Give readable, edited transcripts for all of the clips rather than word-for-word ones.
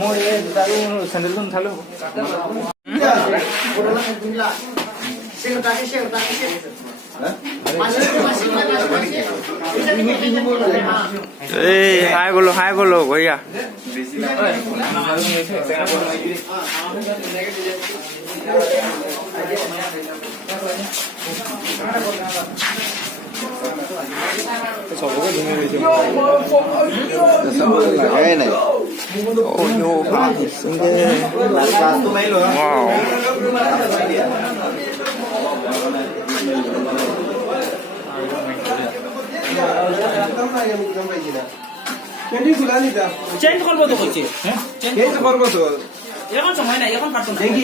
মোৰ এই জোতাটো চেণ্ডেলটো নুঠালো হাই বলো भैया लगाए नहीं oh yo wow চেঞ্জ করব তো কইছে হ্যাঁ চেঞ্জ করব তো এখন সময় নাই এখন পারতো না দেখি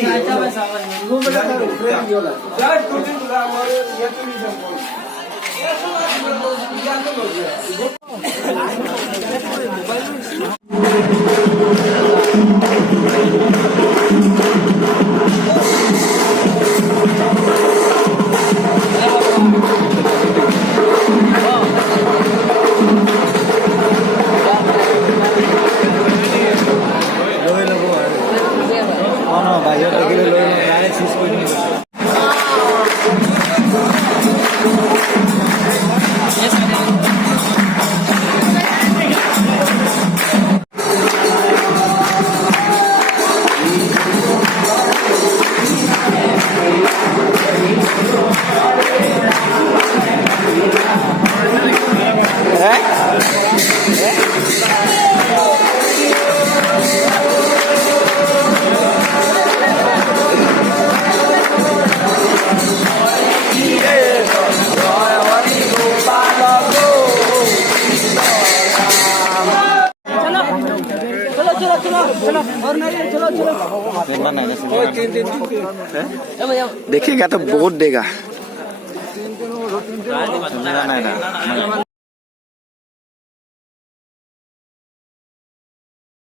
देखिएगा तो बहुत देगा।